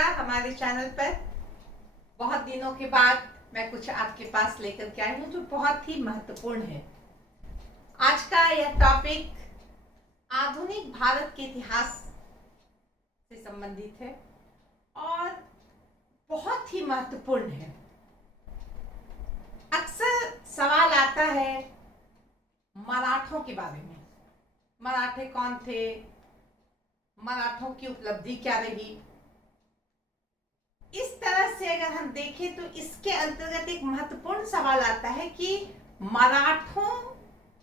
नमस्कार हमारे चैनल पर। बहुत दिनों के बाद मैं कुछ आपके पास लेकर के आई हूँ जो बहुत ही महत्वपूर्ण है। आज का यह टॉपिक आधुनिक भारत के इतिहास से संबंधित है और बहुत ही महत्वपूर्ण है। अक्सर सवाल आता है मराठों के बारे में। मराठे कौन थे, मराठों की उपलब्धि क्या रही। इस तरह से अगर हम देखें तो इसके अंतर्गत एक महत्वपूर्ण सवाल आता है कि मराठों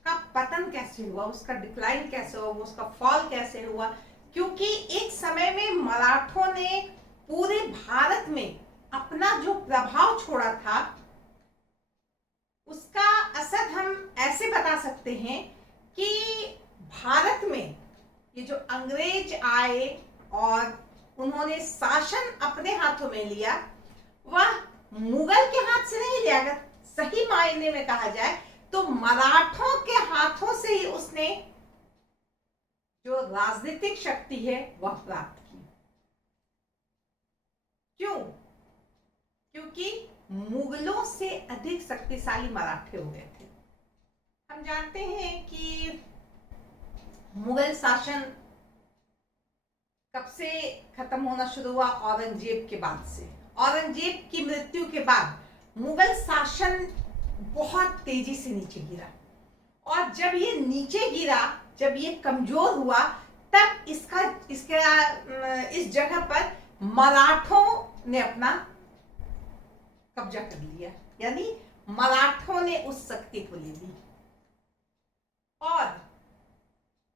का पतन कैसे हुआ, उसका डिक्लाइन कैसे हुआ, उसका फॉल कैसे हुआ। क्योंकि एक समय में मराठों ने पूरे भारत में अपना जो प्रभाव छोड़ा था उसका असर हम ऐसे बता सकते हैं कि भारत में ये जो अंग्रेज आए और उन्होंने शासन अपने हाथों में लिया, वह मुगल के हाथ से नहीं लिया। अगर सही मायने में कहा जाए तो मराठों के हाथों से ही उसने जो राजनीतिक शक्ति है वह प्राप्त की। क्यों? क्योंकि मुगलों से अधिक शक्तिशाली मराठे हो गए थे। हम जानते हैं कि मुगल शासन कब से खत्म होना शुरू हुआ? औरंगजेब के बाद से। औरंगजेब की मृत्यु के बाद मुगल शासन बहुत तेजी से नीचे गिरा और जब ये नीचे गिरा, जब ये कमजोर हुआ, तब इस जगह पर मराठों ने अपना कब्जा कर लिया, यानी मराठों ने उस शक्ति को ले ली और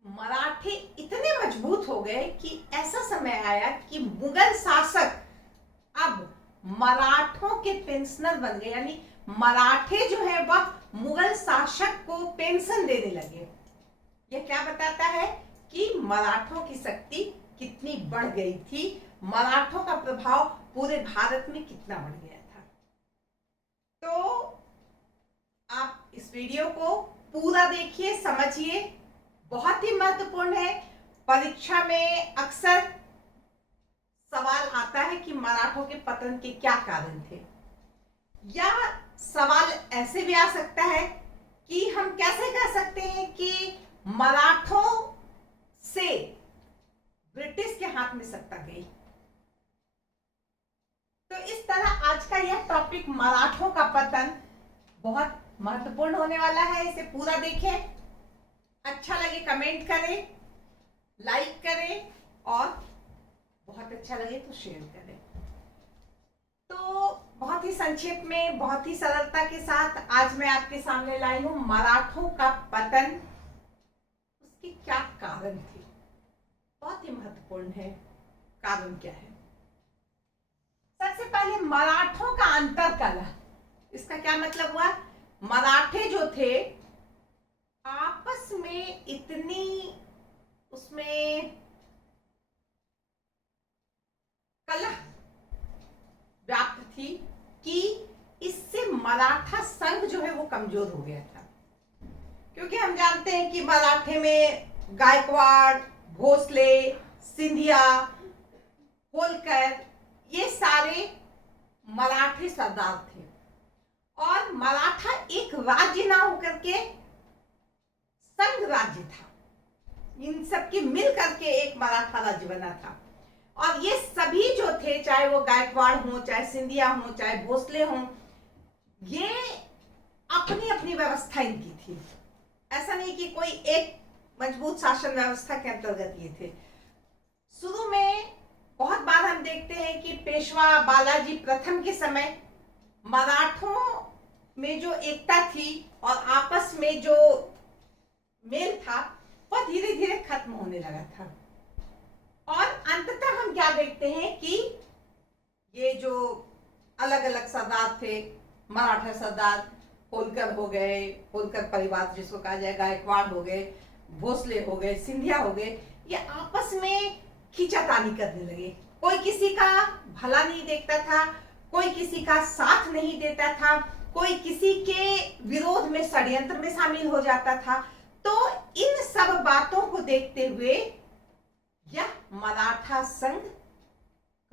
मराठे इतने मजबूत हो गए कि ऐसा समय आया कि मुगल शासक अब मराठों के पेंशनर बन गए, यानी मराठे जो है वह मुगल शासक को पेंशन देने लगे। यह क्या बताता है कि मराठों की शक्ति कितनी बढ़ गई थी, मराठों का प्रभाव पूरे भारत में कितना बढ़ गया था। तो आप इस वीडियो को पूरा देखिए, समझिए, बहुत ही महत्वपूर्ण है। परीक्षा में अक्सर सवाल आता है कि मराठों के पतन के क्या कारण थे, या सवाल ऐसे भी आ सकता है कि हम कैसे कह सकते हैं कि मराठों से ब्रिटिश के हाथ में सत्ता गई। तो इस तरह आज का यह टॉपिक मराठों का पतन बहुत महत्वपूर्ण होने वाला है। इसे पूरा देखें, अच्छा लगे कमेंट करें, लाइक करें और बहुत अच्छा लगे तो शेयर करें। तो बहुत ही संक्षेप में, बहुत ही सरलता के साथ आज मैं आपके सामने लाई हूं मराठों का पतन, उसके क्या कारण थे। बहुत ही महत्वपूर्ण है कारण क्या है। सबसे पहले मराठों का अंतरकलह, इसका क्या मतलब हुआ? मराठे जो थे आपस में इतनी उसमें कलह व्याप्त थी कि इससे मराठा संघ जो है वो कमजोर हो गया था। क्योंकि हम जानते हैं कि मराठे में गायकवाड़, भोसले, सिंधिया, होलकर, ये सारे मराठी सरदार थे और मराठा एक राज्य ना होकर के संघ राज्य था। इन सब की मिल करके एक मराठा राज्य बना था और ये सभी जो थे, चाहे वो गायकवाड़ हो, चाहे सिंधिया हो, चाहे भोसले हो, ये अपनी अपनी व्यवस्था इनकी थी। ऐसा नहीं कि कोई एक मजबूत शासन व्यवस्था के अंतर्गत ये थे। शुरू में बहुत बार हम देखते हैं कि पेशवा बालाजी प्रथम के समय मराठों में जो एकता थी और आपस में जो मेल था वह धीरे धीरे खत्म होने लगा था और अंततः हम क्या देखते हैं कि ये जो अलग अलग सरदार थे, मराठा सरदार, होलकर हो गए, होलकर परिवार जिसको कहा जाए, गायकवाड़ हो गए, भोसले हो गए, सिंधिया हो गए, ये आपस में खींचातानी करने लगे। कोई किसी का भला नहीं देखता था, कोई किसी का साथ नहीं देता था, कोई किसी के विरोध में, षड्यंत्र में शामिल हो जाता था। तो इन सब बातों को देखते हुए यह मराठा संघ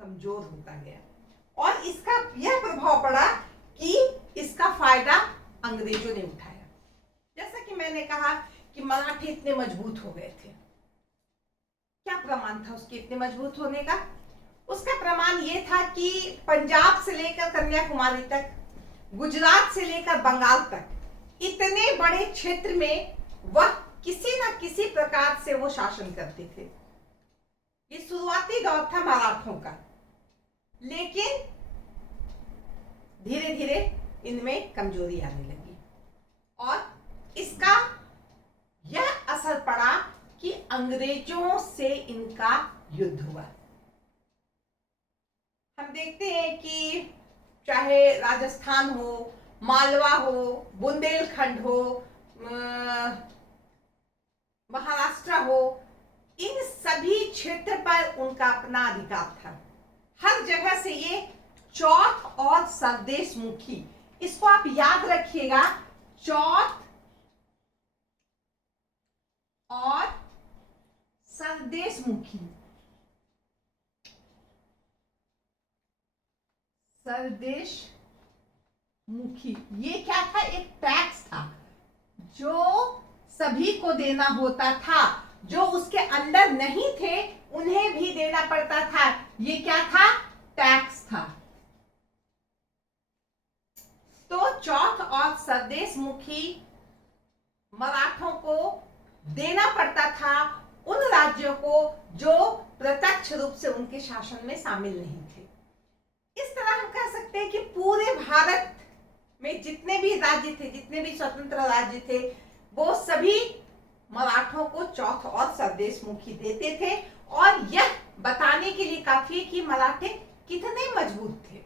कमजोर होता गया और इसका यह प्रभाव पड़ा कि इसका फायदा अंग्रेजों ने उठाया। जैसा कि मैंने कहा कि मराठे इतने मजबूत हो गए थे। क्या प्रमाण था उसके इतने मजबूत होने का? उसका प्रमाण यह था कि पंजाब से लेकर कन्याकुमारी तक, गुजरात से लेकर बंगाल तक इतने बड़े क्षेत्र में वह किसी न किसी प्रकार से वो शासन करते थे। ये शुरुआती दौर था मराठों का, लेकिन धीरे धीरे इनमें कमजोरी आने लगी और इसका यह असर पड़ा कि अंग्रेजों से इनका युद्ध हुआ। हम देखते हैं कि चाहे राजस्थान हो, मालवा हो, बुंदेलखंड हो, महाराष्ट्र हो, इन सभी क्षेत्र पर उनका अपना अधिकार था। हर जगह से ये चौथ और सरदेशमुखी, इसको आप याद रखिएगा, चौथ और सरदेशमुखी। सरदेशमुखी ये क्या था? एक टैक्स था जो सभी को देना होता था, जो उसके अंदर नहीं थे उन्हें भी देना पड़ता था। ये क्या था? टैक्स था। तो चौथ और सरदेशमुखी मराठों को देना पड़ता था उन राज्यों को जो प्रत्यक्ष रूप से उनके शासन में शामिल नहीं थे। इस तरह हम कह सकते हैं कि पूरे भारत में जितने भी राज्य थे, जितने भी स्वतंत्र राज्य थे, वो सभी मराठों को चौथ और सरदेशमुखी देते थे और यह बताने के लिए काफी है कि मराठे कितने मजबूत थे।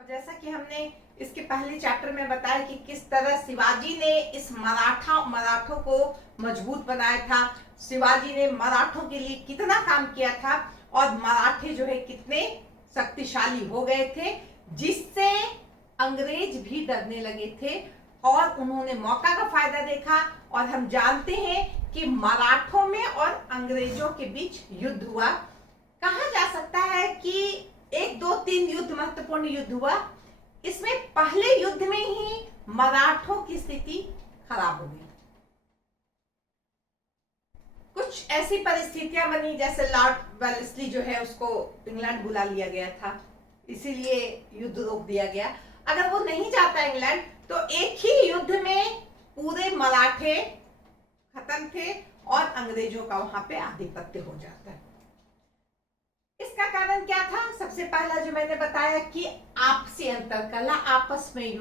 और जैसा कि हमने इसके पहले चैप्टर में बताया कि किस तरह शिवाजी ने इस मराठों को मजबूत बनाया था, शिवाजी ने मराठों के लिए कितना काम किया था और मराठे जो है कितने शक्तिशाली हो गए थे, जिससे अंग्रेज भी डरने लगे थे और उन्होंने मौका का फायदा देखा। और हम जानते हैं कि मराठों में और अंग्रेजों के बीच युद्ध हुआ। कहा जा सकता है कि 1, 2, 3 युद्ध, महत्वपूर्ण युद्ध हुआ। इसमें पहले युद्ध में ही मराठों की स्थिति खराब हो गई। कुछ ऐसी परिस्थितियां बनी जैसे लॉर्ड वेलेस्ली जो है उसको इंग्लैंड बुला लिया गया था, इसीलिए युद्ध रोक दिया गया। अगर वो नहीं जाता इंग्लैंड तो एक ही युद्ध में पूरे मराठे खत्म थे और अंग्रेजों का वहां पे आधिपत्य हो जाता है। इसका कारण क्या था? सबसे पहला जो मैंने बताया कि आपसी अंतरकलह, आपस में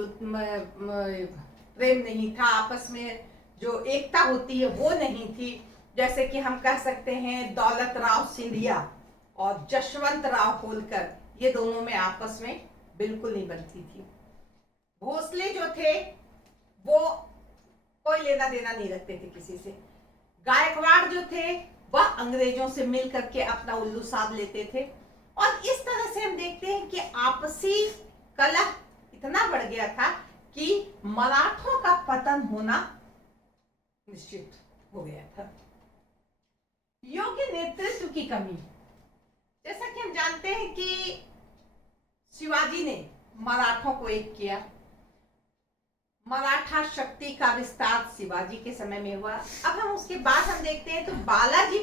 प्रेम नहीं था, आपस में जो एकता होती है वो नहीं थी। जैसे कि हम कह सकते हैं दौलत राव सिंधिया और जशवंत राव होलकर, ये दोनों में आपस में बिल्कुल नहीं बनती थी। भोसले जो थे वो कोई लेना देना नहीं रखते थे किसी से। गायकवाड़ जो थे वह अंग्रेजों से मिल करके अपना उल्लू साध लेते थे और इस तरह से हम देखते हैं कि आपसी कलह इतना बढ़ गया था कि मराठों का पतन होना निश्चित हो गया था। योग्य नेतृत्व की कमी, जैसा कि हम जानते हैं कि शिवाजी ने मराठों को एक किया, मराठा शक्ति का विस्तार शिवाजी के समय में हुआ। अब हम उसके बाद हम देखते हैं तो बालाजी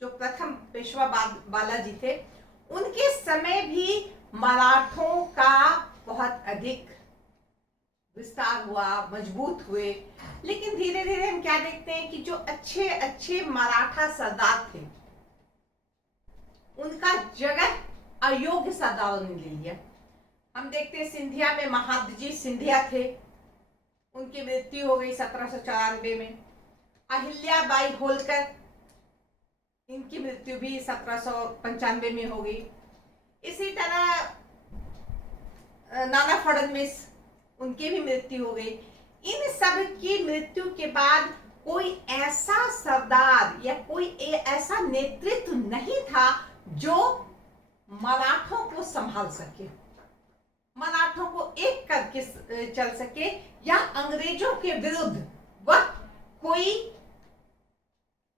जो प्रथम पेशवा बालाजी थे, उनके समय भी मराठों का बहुत अधिक विस्तार हुआ, मजबूत हुए। लेकिन धीरे धीरे हम क्या देखते हैं कि जो अच्छे अच्छे मराठा सरदार थे उनका जगह अयोग्य सरदारों ने ले लिया। हम देखते हैं सिंधिया में महादजी सिंधिया थे, उनकी मृत्यु हो गई 1794 में। अहिल्याबाई होलकर, इनकी मृत्यु भी 1795 में हो गई। इसी तरह नाना फडणवीस, उनकी भी मृत्यु हो गई। इन सब की मृत्यु के बाद कोई ऐसा सरदार या कोई ऐसा नेतृत्व नहीं था जो मराठों को संभाल सके, मराठों को एक करके चल सके या अंग्रेजों के विरुद्ध वह कोई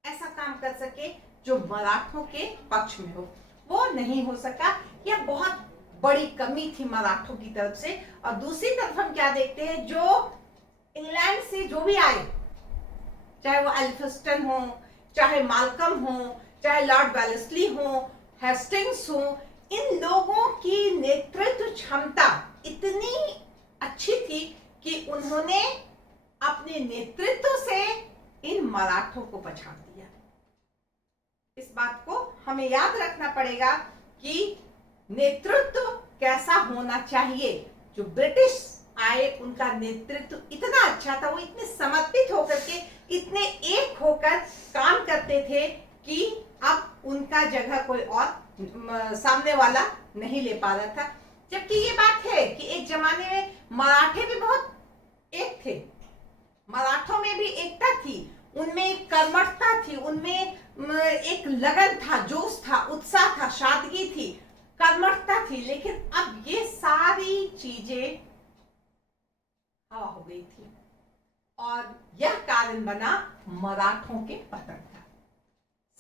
ऐसा काम कर सके जो मराठों के पक्ष में हो। वो नहीं हो सका। यह बहुत बड़ी कमी थी मराठों की तरफ से। और दूसरी तरफ हम क्या देखते हैं, जो इंग्लैंड से जो भी आए, चाहे वो एल्फिंस्टन हो, चाहे मालकम हो, चाहे लॉर्ड वेलेस्ली हो, हेस्टिंग्स हो, इन लोगों की नेतृत्व क्षमता इतनी अच्छी थी कि उन्होंने अपने नेतृत्व से इन मराठों को पछाड़ दिया। इस बात को हमें याद रखना पड़ेगा कि नेतृत्व कैसा होना चाहिए। जो ब्रिटिश आए उनका नेतृत्व इतना अच्छा था, वो इतने समर्पित होकर के, इतने एक होकर काम करते थे कि अब उनका जगह कोई और सामने वाला नहीं ले पा रहा था। जबकि ये बात है कि एक जमाने में मराठे भी बहुत एक थे, मराठों में भी एकता थी, उनमें एक कर्मठता थी, उनमें एक लगन था, जोश था, उत्साह था, सादगी थी, कर्मठता थी। लेकिन अब ये सारी चीजें हवा हो गई थी और यह कारण बना मराठों के पतन का।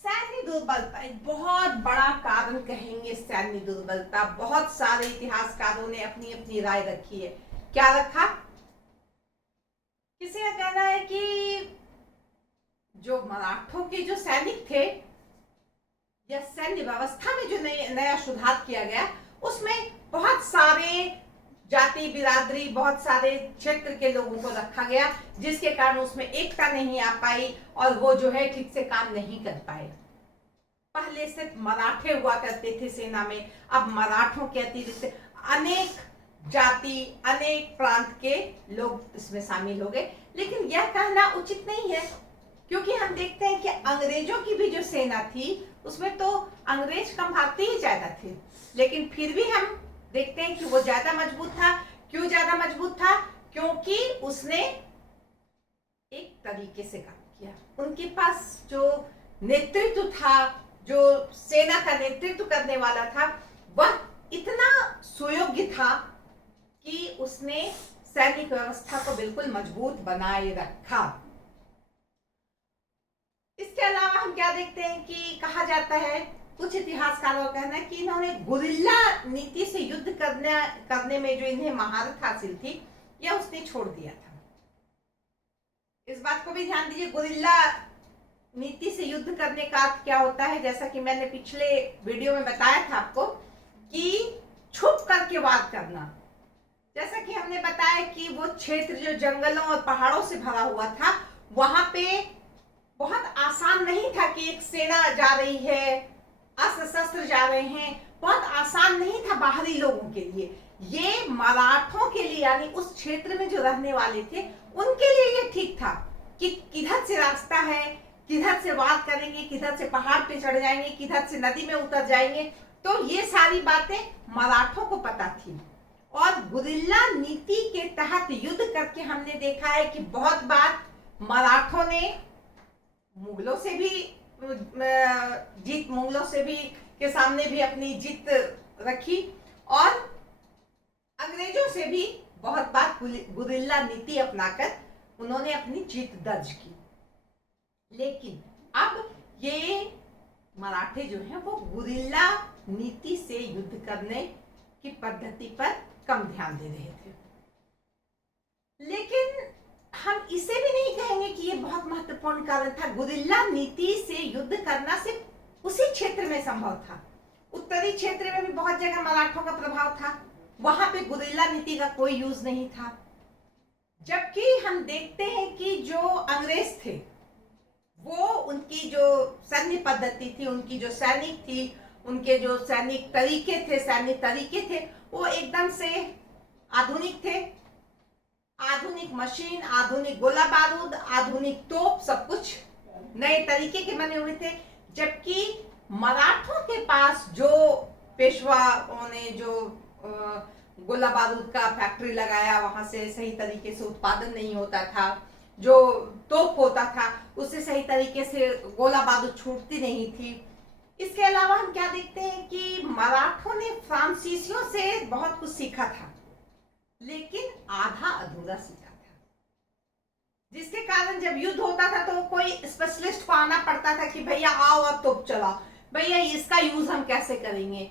सैन्य दुर्बलता एक बहुत बड़ा कारण कहेंगे। सैन्य दुर्बलता, बहुत सारे इतिहासकारों ने अपनी अपनी राय रखी है। क्या रखा? किसी का कहना है कि जो मराठों के जो सैनिक थे या सैन्य व्यवस्था में जो नया सुधार किया गया, उसमें बहुत सारे जाति बिरादरी, बहुत सारे क्षेत्र के लोगों को रखा गया, जिसके कारण उसमें एकता नहीं आ पाई और वो जो है ठीक से काम नहीं कर पाए। पहले सिर्फ मराठे हुआ करते थे सेना में, अब मराठों के अतिरिक्त अनेक जाति, अनेक प्रांत के लोग इसमें शामिल हो गए। लेकिन यह कहना उचित नहीं है, क्योंकि हम देखते हैं कि अंग्रेजों की भी जो सेना थी उसमें तो अंग्रेज कम भारतीय ही ज्यादा थे, लेकिन फिर भी हम देखते हैं कि वो ज्यादा मजबूत था। क्यों ज्यादा मजबूत था? क्योंकि उसने एक तरीके से काम किया। उनके पास जो नेतृत्व था, जो सेना का नेतृत्व करने वाला था, वह इतना सुयोग्य था कि उसने सैनिक व्यवस्था को बिल्कुल मजबूत बनाए रखा। इसके अलावा हम क्या देखते हैं कि कहा जाता है, कुछ इतिहासकारों का कहना है कि इन्होंने गुरिल्ला नीति से युद्ध करने में जो इन्हें महारत हासिल थी, यह उसने छोड़ दिया था। इस बात को भी ध्यान दीजिए, गुरिल्ला नीति से युद्ध करने का अर्थ क्या होता है। जैसा कि मैंने पिछले वीडियो में बताया था आपको कि छुप करके वार करना। जैसा कि हमने बताया कि वो क्षेत्र जो जंगलों और पहाड़ों से भरा हुआ था, वहां पे बहुत आसान नहीं था कि एक सेना जा रही है, अस्त्र शस्त्र जा रहे हैं, बहुत आसान नहीं था बाहरी लोगों के लिए। ये मराठों के लिए, यानी उस क्षेत्र में जो रहने वाले थे, उनके लिए ये ठीक था कि किधर से रास्ता है, किधर से वार करेंगे, किधर से पहाड़ पे चढ़ जाएंगे, किधर से नदी में उतर जाएंगे। तो ये सारी बातें मराठों को पता थी। और गुरिल्ला नीति के तहत युद्ध करके हमने देखा है कि बहुत बार मराठों ने मुगलों से भी मुगलों से भी के सामने भी अपनी जीत रखी और अंग्रेजों से भी बहुत बार गुरिल्ला नीति अपनाकर उन्होंने अपनी जीत दर्ज की। लेकिन अब ये मराठे जो हैं वो गुरिल्ला नीति से युद्ध करने की पद्धति पर कम ध्यान दे रहे थे। लेकिन हम इसे भी नहीं कहेंगे कि ये बहुत महत्वपूर्ण कारण था। गुरिल्ला नीति से युद्ध करना सिर्फ उसी क्षेत्र में संभव था। उत्तरी क्षेत्र में भी बहुत जगह मराठों का प्रभाव था, वहां पे गुरिल्ला नीति का कोई यूज नहीं था। जबकि हम देखते हैं कि जो अंग्रेज थे वो उनकी जो सैन्य पद्धति थी, उनकी जो सैनिक थी, उनके जो सैनिक तरीके थे, सैन्य तरीके थे, वो एकदम से आधुनिक थे। आधुनिक मशीन, आधुनिक गोला बारूद, आधुनिक तोप, सब कुछ नए तरीके के बने हुए थे। जबकि मराठों के पास जो पेशवाओं ने जो गोला बारूद का फैक्ट्री लगाया, वहां से सही तरीके से उत्पादन नहीं होता था। जो तोप होता था उससे सही तरीके से गोला बारूद छूटती नहीं थी। इसके अलावा हम क्या देखते हैं कि मराठों ने फ्रांसीसियों से बहुत कुछ सीखा था, लेकिन आधा अधूरा सीखा था, जिसके कारण जब युद्ध होता था तो कोई स्पेशलिस्ट को आना पड़ता था कि भैया आओ अब तोप चलाओ। भैया इसका यूज हम कैसे करेंगे।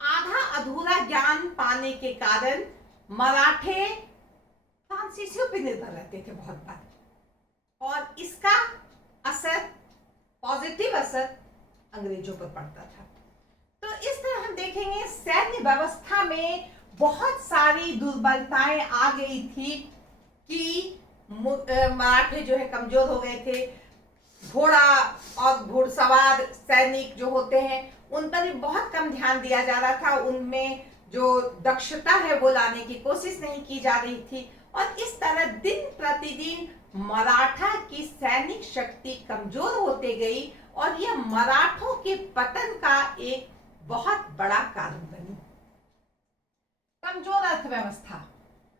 आधा अधूरा ज्ञान पाने के कारण मराठे फ्रांसीसियों पर निर्भर रहते थे बहुत बार, और इसका असर, पॉजिटिव असर अंग्रेजों पर पड़ता था। तो इस तरह हम देखेंगे सैन्य व्यवस्था में बहुत सारी दुर्बलताएं आ गई थी कि मराठे जो है कमजोर हो गए थे। घोड़ा और घुड़सवार सैनिक जो होते हैं उन पर भी बहुत कम ध्यान दिया जा रहा था, उनमें जो दक्षता है वो लाने की कोशिश नहीं की जा रही थी, और इस तरह दिन प्रतिदिन मराठा की सैनिक शक्ति कमजोर होते गई, और यह मराठों के पतन का एक बहुत बड़ा कारण बनी। कमजोर अर्थव्यवस्था,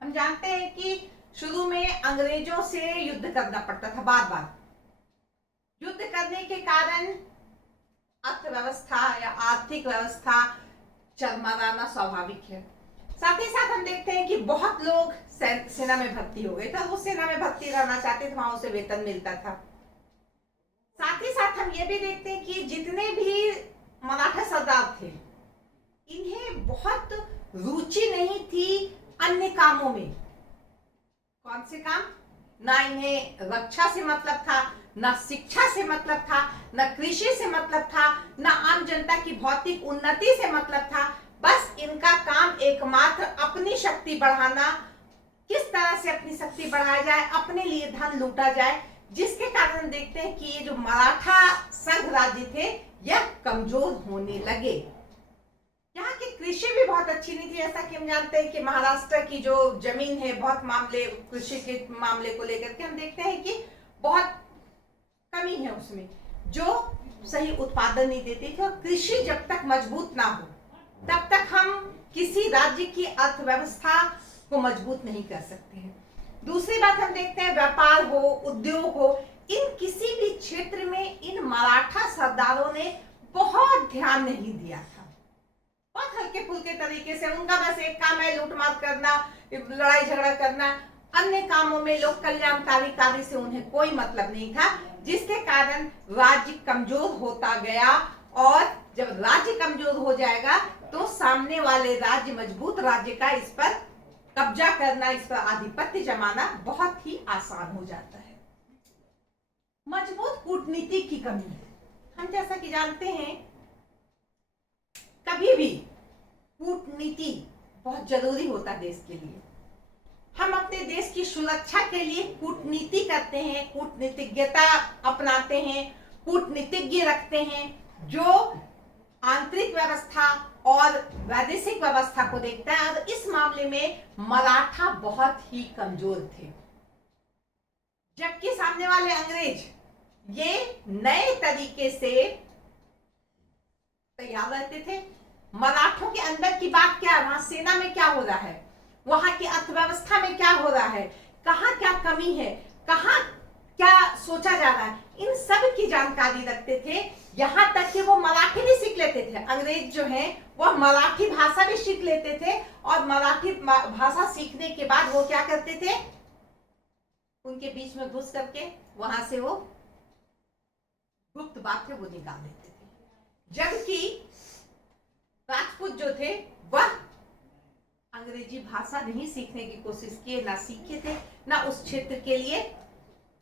हम जानते हैं कि शुरू में अंग्रेजों से युद्ध करना पड़ता था, बार बार युद्ध करने के कारण अर्थव्यवस्था या आर्थिक व्यवस्था चरमराना स्वाभाविक है। साथ ही साथ हम देखते हैं कि बहुत लोग सेना में भर्ती हो गए थे, वो सेना में भर्ती रहना चाहते थे, वहां उसे वेतन मिलता था। साथ ही साथ हम ये भी देखते हैं कि जितने भी मराठा सरदार थे इन्हें बहुत रुचि नहीं थी अन्य कामों में। कौन से काम? ना इन्हें रक्षा से मतलब था, ना शिक्षा से मतलब था, ना कृषि से मतलब था, ना आम जनता की भौतिक उन्नति से मतलब था। बस इनका काम एकमात्र अपनी शक्ति बढ़ाना, किस तरह से अपनी शक्ति बढ़ाया जाए, अपने लिए धन लूटा जाए, जिसके कारण देखते हैं कि ये जो मराठा संघ राज्य थे यह कमजोर होने लगे। यहाँ की कृषि भी बहुत अच्छी नहीं थी, ऐसा कि हम जानते हैं कि महाराष्ट्र की जो जमीन है बहुत मामले कृषि के मामले को लेकर के हम देखते हैं कि बहुत कमी है उसमें, जो सही उत्पादन नहीं देती थी। और कृषि जब तक मजबूत ना हो तब तक हम किसी राज्य की अर्थव्यवस्था को मजबूत नहीं कर सकते हैं। दूसरी बात हम देखते हैं व्यापार हो, उद्योग हो, इन किसी भी क्षेत्र में इन मराठा सरदारों ने बहुत ध्यान नहीं दिया था। बहुत हल्के फुल्के तरीके से उनका बस एक काम है लूटमार करना, लड़ाई झगड़ा करना, अन्य कामों में लोक कल्याणकारी कार्य से उन्हें कोई मतलब नहीं था, जिसके कारण राज्य कमजोर होता गया। और जब राज्य कमजोर हो जाएगा तो सामने वाले राज्य, मजबूत राज्य का इस पर कब्जा करना, इस पर आधिपत्य जमाना बहुत ही आसान हो जाता है। मजबूत कूटनीति की कमी है। हम जैसा कि जानते हैं कभी भी कूटनीति बहुत जरूरी होता है देश के लिए। हम अपने देश की सुरक्षा के लिए कूटनीति करते हैं, कूटनीतिज्ञता अपनाते हैं, कूटनीतिज्ञ रखते हैं जो आंतरिक व्यवस्था और वैदेशिक व्यवस्था को देखता है। और इस मामले में मराठा बहुत ही कमजोर थे, जबकि सामने वाले अंग्रेज ये नए तरीके से तैयार रहते थे। मराठों के अंदर की बात क्या है, वहां सेना में क्या हो रहा है, वहां की अर्थव्यवस्था में क्या हो रहा है, कहां क्या कमी है, कहां क्या सोचा जा रहा है, इन सब की जानकारी रखते थे। यहां तक कि वो मराठी भी सीख लेते थे। अंग्रेज जो हैं वो मराठी भाषा भी सीख लेते थे, और मराठी भाषा सीखने के बाद वो क्या करते थे, उनके बीच में घुस करके वहां से वो गुप्त बातें वो निकाल देते थे। जबकि राजपूत जो थे वह अंग्रेजी भाषा नहीं सीखने की कोशिश किए, ना सीखे थे, ना उस क्षेत्र के लिए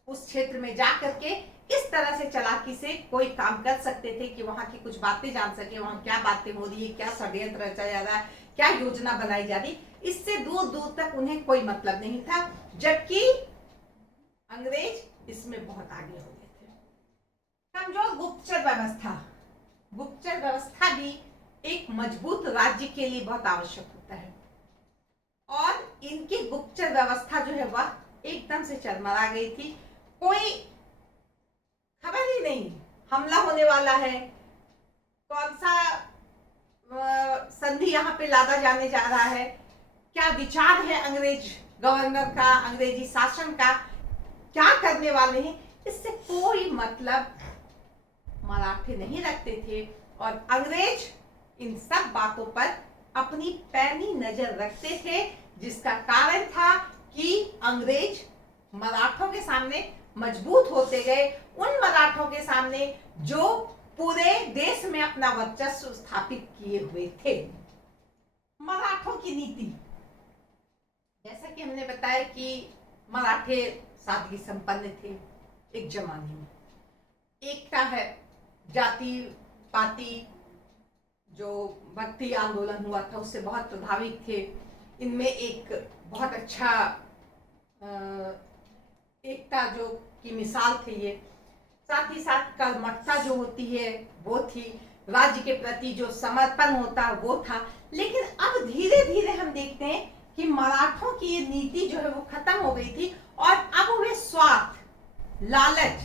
उस क्षेत्र में जा करके इस तरह से चालाकी से कोई काम कर सकते थे कि वहां की कुछ बातें जान सके, वहां क्या बातें हो रही है, क्या षड्यंत्र रचा जा रहा है, क्या योजना बनाई जा रही, इससे दूर दूर तक उन्हें कोई मतलब नहीं था। जबकि अंग्रेज इसमें बहुत आगे हो गए थे। कमजोर गुप्तचर व्यवस्था, गुप्तचर व्यवस्था भी एक मजबूत राज्य के लिए बहुत आवश्यक होता है, और इनकी गुप्तचर व्यवस्था जो है वह एकदम से चरमरा गई थी। कोई खबर ही नहीं, हमला होने वाला है, कौन सा संधि यहाँ पे लादा जाने जा रहा है, क्या विचार है अंग्रेज गवर्नर का, अंग्रेजी शासन का, क्या करने वाले हैं, इससे कोई मतलब मराठे नहीं रखते थे। और अंग्रेज इन सब बातों पर अपनी पैनी नजर रखते थे, जिसका कारण था कि अंग्रेज मराठों के सामने मजबूत होते गए। उन मराठों के सामने जो पूरे देश में अपना वर्चस्व स्थापित किए हुए थे। मराठों की नीति, जैसा कि हमने बताया कि मराठे सादगी संपन्न थे एक जमाने में। एकता है, जाति पाति जो भक्ति आंदोलन हुआ था उससे बहुत प्रभावित थे। इनमें एक बहुत अच्छा एकता जो की मिसाल थे ये। साथ ही साथ कर्मठता जो होती है वो थी, राज्य के प्रति जो समर्पण होता वो था। लेकिन अब धीरे धीरे हम देखते हैं कि मराठों की ये नीति जो है वो खत्म हो गई थी और अब वे स्वार्थ, लालच,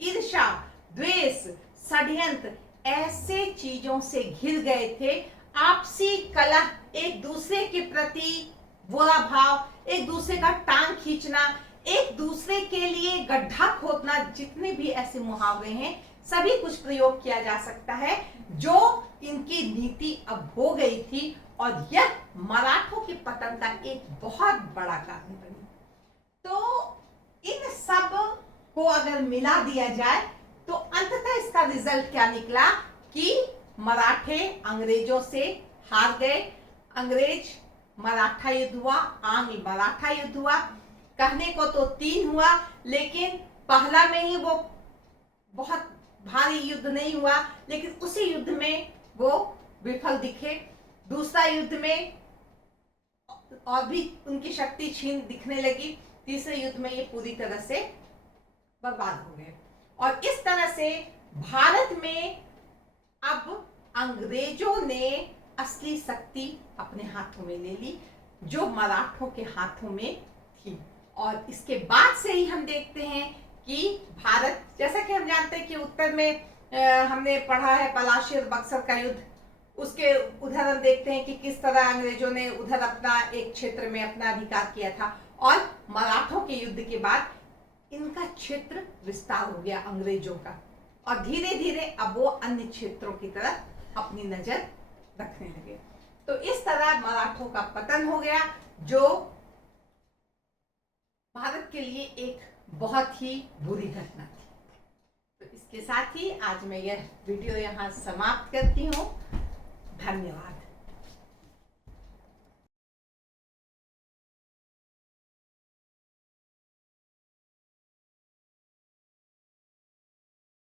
ईर्ष्या, द्वेष, षड्यंत्र ऐसे चीजों से घिर गए थे। आपसी कलह, एक दूसरे के प्रति बुरा भाव, एक दूसरे का टांग खींचना, एक दूसरे के लिए गड्ढा खोदना, जितने भी ऐसे मुहावरे हैं सभी कुछ प्रयोग किया जा सकता है जो इनकी नीति अब हो गई थी और यह मराठों के पतन का एक बहुत बड़ा कारण बनी। तो इन सब को अगर मिला दिया जाए तो अंततः इसका रिजल्ट क्या निकला कि मराठे अंग्रेजों से हार गए। अंग्रेज मराठा युद्ध हुआ, आंग्ल मराठा युद्ध हुआ। कहने को तो 3 हुआ, लेकिन पहला में ही वो बहुत भारी युद्ध नहीं हुआ, लेकिन उसी युद्ध में वो विफल दिखे। दूसरा युद्ध में और भी उनकी शक्ति क्षीण दिखने लगी। तीसरे युद्ध में ये पूरी तरह से बर्बाद हो गए और इस तरह से भारत में अब अंग्रेजों ने असली शक्ति अपने हाथों में ले ली जो मराठों के हाथों में थी। और इसके बाद से ही हम देखते हैं कि भारत, जैसा कि हम जानते हैं कि उत्तर में हमने पढ़ा है पलाशी और बक्सर का युद्ध, उसके उधर हम देखते हैं कि किस तरह अंग्रेजों ने उधर अपना एक क्षेत्र में अपना अधिकार किया था और मराठों के युद्ध के बाद इनका क्षेत्र विस्तार हो गया अंग्रेजों का और धीरे धीरे अब वो अन्य क्षेत्रों की तरफ अपनी नजर रखने लगे। तो इस तरह मराठों का पतन हो गया जो भारत के लिए एक बहुत ही बुरी घटना थी। तो इसके साथ ही आज मैं यह वीडियो यहाँ समाप्त करती हूँ। धन्यवाद।